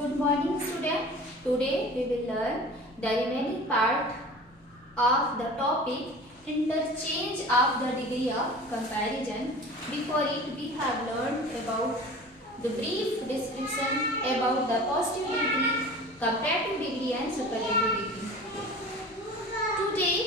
Good morning student. Today we will learn the remaining part of the topic interchange of the degree of comparison. Before it we have learned about the brief description about the positive degree, comparative degree and superlative degree. Today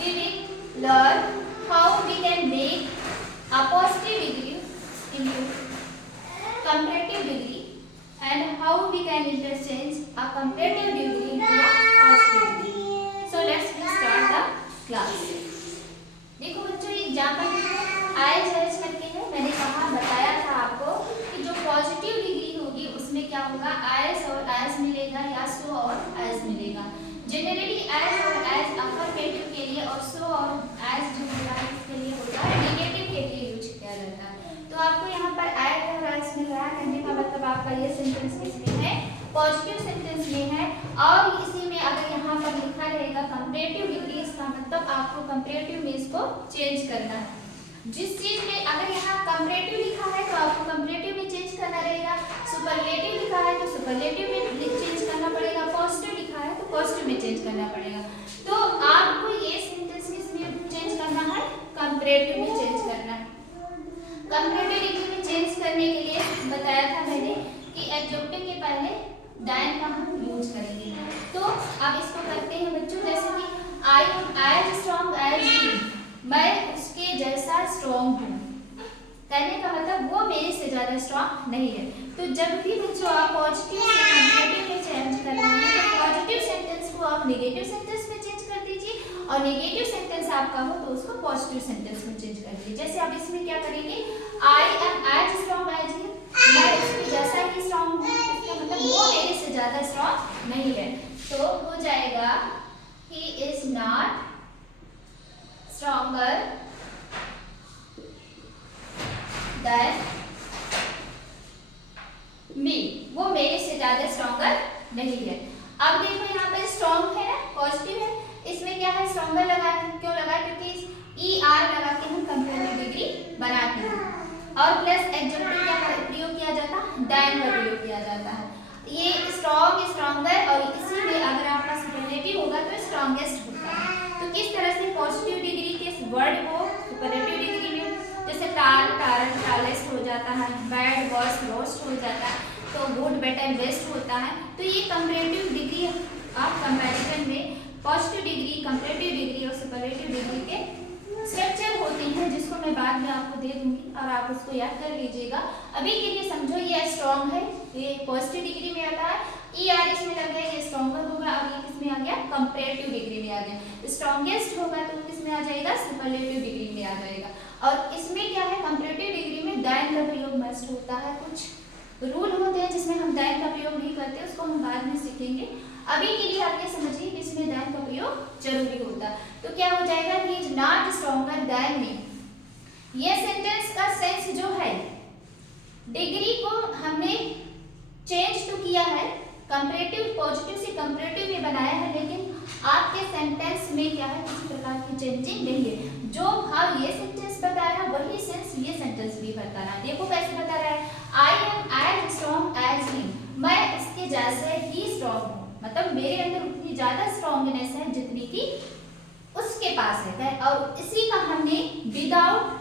we will learn how we can make a positive degree into comparative degree and how we can interchange a comparative degree into a positive degree. So let's start the class. देखो बच्चों example IS करके है, मैंने कहा बताया था आपको कि जो पॉजिटिव डिग्री होगी उसमें क्या होगा, IS और IS मिलेगा या SO और IS मिलेगा. जनरली IS और IS अफर्मेटिव के लिए और SO और IS जो होता है इसके लिए होता है नेगेटिव के लिए यूज किया जाता है. तो आपको यहाँ पर IS और IS मिल रहा है, कहने का मतलब आपका ये सेंटेंस किसमें है, पॉजिटिव सेंटेंस में है. और इसी में अगर यहाँ पर लिखा रहेगा कंपैरेटिव डिग्री, इसका मतलब आपको कंपैरेटिव में इसको चेंज करना है. जिस चीज में अगर यहाँ कंपैरेटिव लिखा है तो आपको कंपैरेटिव में चेंज करना रहेगा, सुपरलेटिव लिखा है तो सुपरलेटिव में चेंज करना पड़ेगा, पॉजिटिव लिखा है तो पॉजिटिव में चेंज करना पड़ेगा. तो आपको ये सेंटेंस किसमें चेंज करना है, कंपैरेटिव में चेंज करना है. कंपैरेटिव डिग्री में चेंज करने के लिए बताया था मैंने कि एडजेक्टिव के पहले दैन का हम यूज करेंगे. तो अब इसको करते हैं बच्चों, जैसे कि I am as strong as you, मैं उसके जैसा स्ट्रांग हूँ. कहने का मतलब वो मेरे से ज्यादा स्ट्रांग नहीं है. तो जब भी बच्चों आप पॉजिटिव से कंपैरेटिव में चेंज कर रहे हैं तो पॉजिटिव सेंटेंस को आप नेगेटिव सेंटेंस में चेंज कर दीजिए और नेगेटिव सेंटेंस आपका हो तो उसको पॉजिटिव सेंटेंस में चेंज कर दीजिए. जैसे अब इसमें क्या करेंगे, I am as strong as you, मैं उसके जैसा ही स्ट्रांग हूँ, इसका मतलब वो मेरे से ज्यादा स्ट्रांग नहीं है. तो हो जाएगा he is not stronger than me, वो मेरे से ज्यादा स्ट्रॉन्गर नहीं है. अब देखो यहाँ पे स्ट्रॉन्ग है ना, पॉजिटिव है, इसमें क्या है स्ट्रॉन्गर लगा है. क्यों लगा, क्योंकि ER लगा के हम कंपैरेटिव डिग्री बनाते हैं. और प्लस एडजेक्टिव क्या प्रयोग किया जाता है, देन का प्रयोग किया जाता है. ये स्ट्रॉन्ग, स्ट्रॉन्गर और इसी में अगर आपका सुपरलेटिव होगा तो स्ट्रॉन्गेस्ट होता है. तो किस तरह से पॉजिटिव डिग्री के वर्ड को सुपरलेटिव डिग्री में, जैसे टाल टारन टालेस्ट हो जाता है, बैड वर्स्ट वर्स्ट हो जाता है, तो गुड बेटर बेस्ट होता है. तो ये कंपैरेटिव डिग्री आप कंपैरिजन में पॉजिटिव डिग्री, कंपैरेटिव डिग्री और सुपरलेटिव डिग्री के स्ट्रक्चर होते हैं, जिसको मैं बाद में आपको दे दूंगी और आप उसको याद कर लीजिएगा. अभी के लिए समझो ये स्ट्रॉन्ग है, ये पॉजिटिव डिग्री में आता है, ER इसमें लग गया, ये स्ट्रॉन्गर होगा. अब ये किसमें आ गया, कंपैरेटिव डिग्री में आ गया. स्ट्रॉन्गेस्ट होगा तो किसमें आ जाएगा, सुपरलेटिव डिग्री में आ जाएगा. और इसमें क्या है, कंपैरेटिव डिग्री में देन का प्रयोग मस्ट होता है. कुछ रूल होते हैं जिसमें हम देन का प्रयोग नहीं करते, उसको हम बाद में सीखेंगे. अभी के लिए आप ये समझिए कि इसमें देन का प्रयोग जरूरी होता है. तो क्या हो जाएगा, he is not stronger than me. ये सेंटेंस का सेंस जो है, डिग्री को हमने चेंज तो किया है, कंपैरेटिव पॉजिटिव से कंपैरेटिव में बनाया है, लेकिन आपके सेंटेंस में क्या है, किसी प्रकार की चेंजिंग नहीं है. जो भाव ये सेंटेंस बता रहा है वही सेंस ये सेंटेंस भी बता रहा है. देखो कैसे बता रहा है, I am as strong as him, मैं उसके जैसे ही स्ट्रॉन्ग हूँ. मतलब मेरे अंदर उतनी ज्यादा स्ट्रॉन्गनेस है जितनी की उसके पास है. और इसी का हमने विदाउट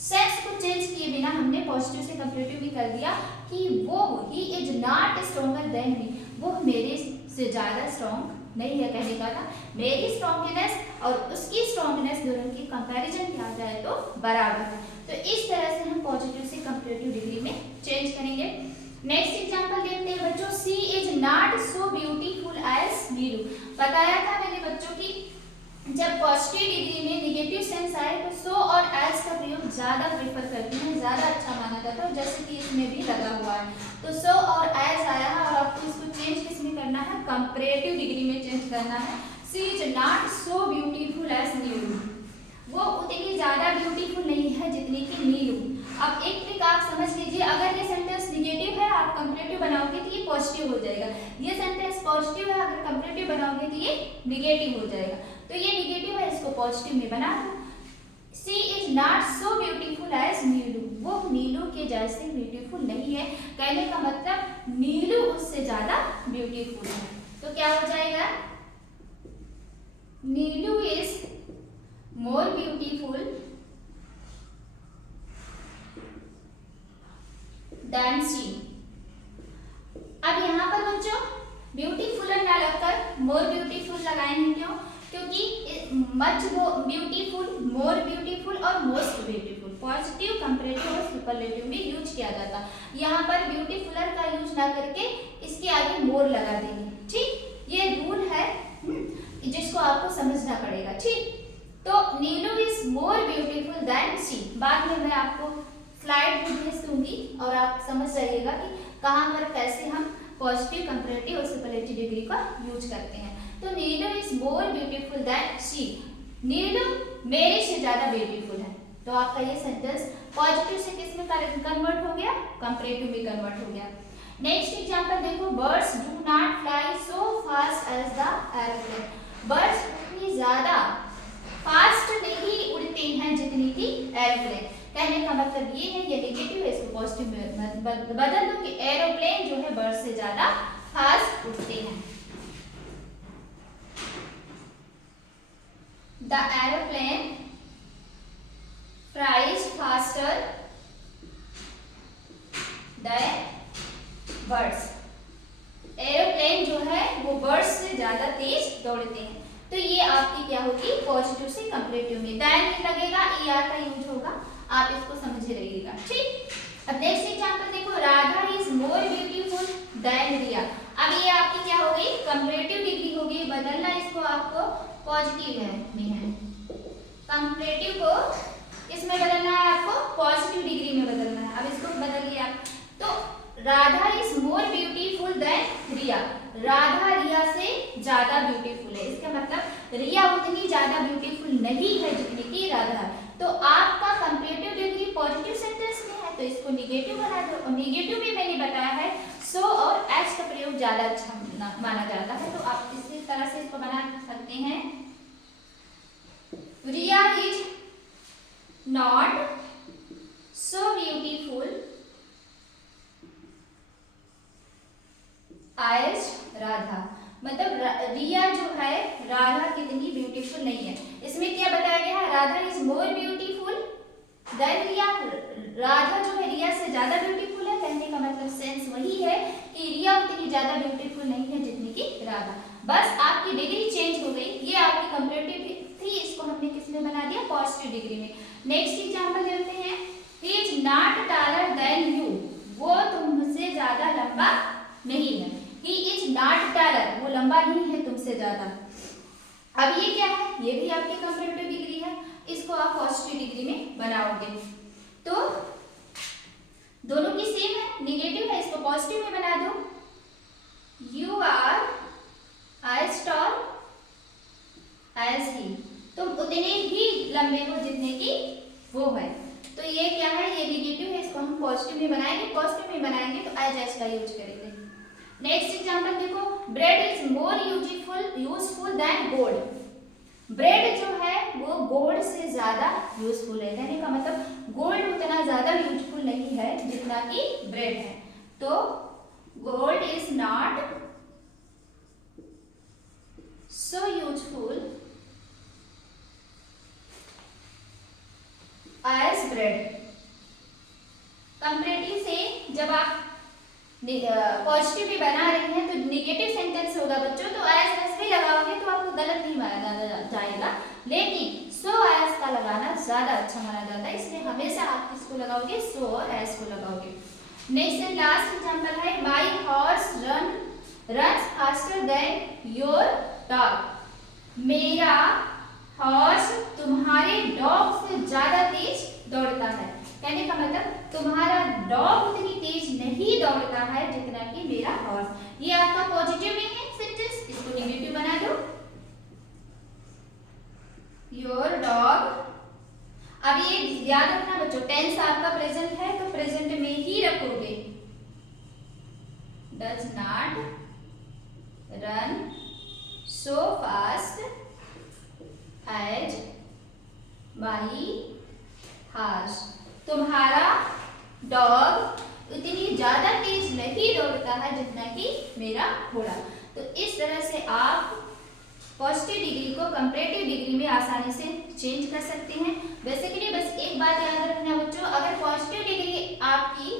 सेंस को चेंज किए बिना हमने पॉजिटिव से कंपैरेटिव भी कर दिया कि वो he is not stronger than me, वो मेरे से ज्यादा स्ट्रॉन्ग नहीं है. कहने का था मेरी स्ट्रॉन्गनेस और उसकी स्ट्रॉन्गनेस दोनों की कंपैरिजन किया जाए तो बराबर है. तो इस तरह से हम पॉजिटिव से कंपैरेटिव डिग्री में चेंज करेंगे. नेक्स्ट एग्जांपल देखते हैं बच्चों, she is not so beautiful as Neeru. बताया था मैंने बच्चों की जब पॉजिटिव डिग्री में नेगेटिव सेंस आए तो सो और एज का प्रयोग ज्यादा प्रेफर करते हैं, ज्यादा अच्छा माना जाता है, जैसे कि इसमें भी लगा हुआ है. तो सो और एज आया है और आपको इसको चेंज किसमें करना है, कंपैरेटिव डिग्री में चेंज करना है. She is not so beautiful as Neeru, वो उतनी ज्यादा ब्यूटीफुल नहीं है जितनी की नीरू. अब एक ट्रिक आप समझ लीजिए, अगर ये सेंटेंस नेगेटिव है आप कंपैरेटिव बनाओगे तो ये पॉजिटिव हो जाएगा. ये सेंटेंस पॉजिटिव है, अगर कंपैरेटिव बनाओगे तो ये नेगेटिव हो जाएगा. तो ये नेगेटिव है, इसको पॉजिटिव में बना दो. She is not so beautiful as Neelu, वो नीलू के जैसे ब्यूटीफुल नहीं है। कहने का मतलब नीलू उससे ज्यादा ब्यूटीफुल है। तो क्या हो जाएगा, Neelu is more beautiful than she. अब यहाँ पर बच्चों ब्यूटीफुल ना लगकर मोर ब्यूटीफुल लगाएंगे, क्यों? क्योंकि मच ब्यूटीफुल, मोर ब्यूटीफुल और मोस्ट ब्यूटीफुल पॉजिटिव, कंपैरेटिव और सुपरलेटिव में यूज किया जाता। यहाँ पर ब्यूटीफुलर का यूज ना करके इसके आगे मोर लगा देंगे। ठीक, ये रूल है जिसको आपको समझना पड़ेगा। ठीक, तो Neelu is more beautiful than she. बाद में मैं आपको स्लाइड भी भेज दूंगी और आप समझ जाइएगा कि कहाँ पर कैसे हम पॉजिटिव, कंपैरेटिव और सुपरलेटिव डिग्री का यूज करते हैं। तो Neelu is more beautiful than she, Neelu मेरे से ज्यादा ब्यूटीफुल है। तो आपका ये सेंटेंस पॉजिटिव से किस में कन्वर्ट हो गया, कंपैरेटिव में कन्वर्ट हो गया। नेक्स्ट एग्जांपल देखो, birds do not fly so fast as the aeroplane. Birds उतनी ज्यादा फास्ट नहीं उड़ते हैं जितनी की एरोप्लेन। कहने का मतलब ये है, ये नेगेटिव है, इसको पॉजिटिव में बदल दो कि एरोप्लेन जो है बर्ड से ज्यादा फास्ट उड़ते हैं। The aeroplane flies faster than birds. Aeroplane जो है वो बर्ड्स से ज्यादा तेज दौड़ते हैं। तो ये आपकी क्या होगी, पॉजिटिव से कंपैरेटिव में देन लगेगा, ईआर का यूज होगा, आप इसको समझे रहिएगा। ठीक, अब नेक्स्ट एग्जांपल देखो, Radha is more beautiful than Riya. अब ये आपकी क्या हो गई, कंपैरेटिव डिग्री हो गई। बदलना इसको आपको पॉजिटिव में है, कंपैरेटिव को इसमें बदलना है, आपको पॉजिटिव डिग्री में बदलना है। अब इसको बदलिए आप, तो Radha is more beautiful than Riya. Radha Riya से ज्यादा ब्यूटीफुल है, इसका मतलब रिया उतनी ज्यादा ब्यूटीफुल नहीं है जितनी की राधा है। तो आपका कंपैरेटिव डिग्री पॉजिटिव सेंटेंस में है, तो इसको नेगेटिव बना दो। और नेगेटिव भी मैंने बताया है सो और एज का प्रयोग ज्यादा अच्छा माना जाता है, तो आप इसी तरह से इसको बना सकते हैं। Riya is not so beautiful as Radha. मतलब रिया जो है राधा कितनी ब्यूटीफुल नहीं है। इसमें क्या बताया गया है, Radha is more beautiful than Riya. Radha जो है रिया से ज्यादा ब्यूटीफुल है। कहने का मतलब सेंस वही है कि रिया उतनी ज्यादा ब्यूटीफुल नहीं है जितनी की राधा। बस आपकी डिग्री चेंज हो गई। ये आपकी कंपैरेटिव थी, इसको हमने किस में बना दिया, पॉजिटिव डिग्री में। नेक्स्ट एग्जांपल देखते हैं, he is not taller than you. वो तुमसे ज्यादा लंबा नहीं है। ही इज नॉट टॉलर, वो लंबा नहीं है तुमसे ज्यादा। अब ये क्या है, ये भी आपकी कंपैरेटिव डिग्री है, इसको आप पॉजिटिव डिग्री में बनाओगे। तो दोनों की सेम है, नेगेटिव है, इसको पॉजिटिव में बना दो। You are as tall as he, तुम उतने ही लंबे हो जितने की वो है। तो ये क्या है, ये नेगेटिव है, इसको हम पॉजिटिव में बनाएंगे। पॉजिटिव में बनाएंगे तो एज का यूज करेंगे। नेक्स्ट एग्जांपल देखो, bread is more useful than gold. Bread जो है वो गोल्ड से ज्यादा यूजफुल है। कहने का मतलब गोल्ड उतना ज्यादा यूजफुल नहीं है जितना कि ब्रेड है। तो gold is not so useful as bread. Comparative से जब आप पॉजिटिव भी बना रही हैं तो नेगेटिव सेंटेंस होगा बच्चों, तो एज भी लगाओगे तो आपको गलत नहीं माना जाएगा, लेकिन सो एज का लगाना ज्यादा अच्छा माना जाता है, इसलिए हमेशा आप किसको लगाओगे, सो और एज को लगाओगे। नेक्स्ट एंड लास्ट एग्जांपल है, my horse runs faster than your dog. मेरा हॉर्स तुम्हारे डॉग से ज्यादा तेज दौड़ता है। कहने का मतलब तुम्हारा डॉग उतनी तेज नहीं दौड़ता है जितना कि मेरा हॉर्स। ये आपका पॉजिटिव में है सेंटेंस, इसको नेगेटिव बना दो, योर डॉग। अब ये याद रखना बच्चों, टेंस आपका प्रेजेंट है तो प्रेजेंट में ही रखोगे। Does not run so fast as my उतनी ज़्यादा तेज नहीं दौड़ता है जितना कि मेरा घोड़ा। तो इस तरह से आप पॉजिटिव डिग्री को कंपैरेटिव डिग्री में आसानी से चेंज कर सकते हैं। बेसिकली बस एक बात याद रखना बच्चों, अगर पॉजिटिव डिग्री आपकी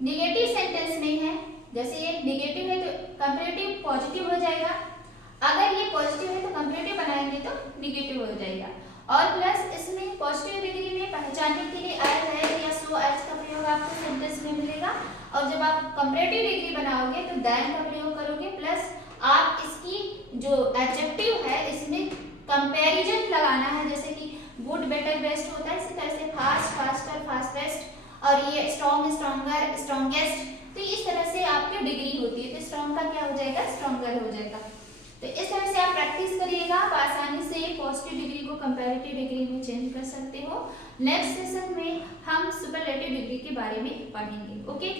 नेगेटिव सेंटेंस नहीं है, जैसे ये नेगेटिव है तो कंपैरेटिव पॉजिटिव हो जाएगा, अगर ये पॉजिटिव है तो कंपैरेटिव बनाएंगे तो नेगेटिव हो जाएगा। और प्लस इसमें पॉजिटिव डिग्री में पहचानने के लिए एज या सो एज का प्रयोग आपको सेंटेंस में मिलेगा, और जब आप कंपैरेटिव डिग्री बनाओगे तो दैन का प्रयोग करोगे, प्लस आप इसकी जो एडजेक्टिव है इसमें कंपैरिजन लगाना है, जैसे कि गुड बेटर बेस्ट होता है, इसी तरह से फास्ट फास्टर फास्टेस्ट, और ये स्ट्रॉन्ग स्ट्रॉन्गर स्ट्रॉन्गेस्ट। तो इस तरह से आपकी डिग्री होती है, तो स्ट्रॉन्ग का क्या हो जाएगा, स्ट्रॉन्गर हो जाएगा। तो इस तरह से आप प्रैक्टिस करिएगा, आप आसानी से पॉजिटिव डिग्री को कंपैरेटिव डिग्री में चेंज कर सकते हो। नेक्स्ट सेशन में हम सुपरलेटिव डिग्री के बारे में पढ़ेंगे। ओके।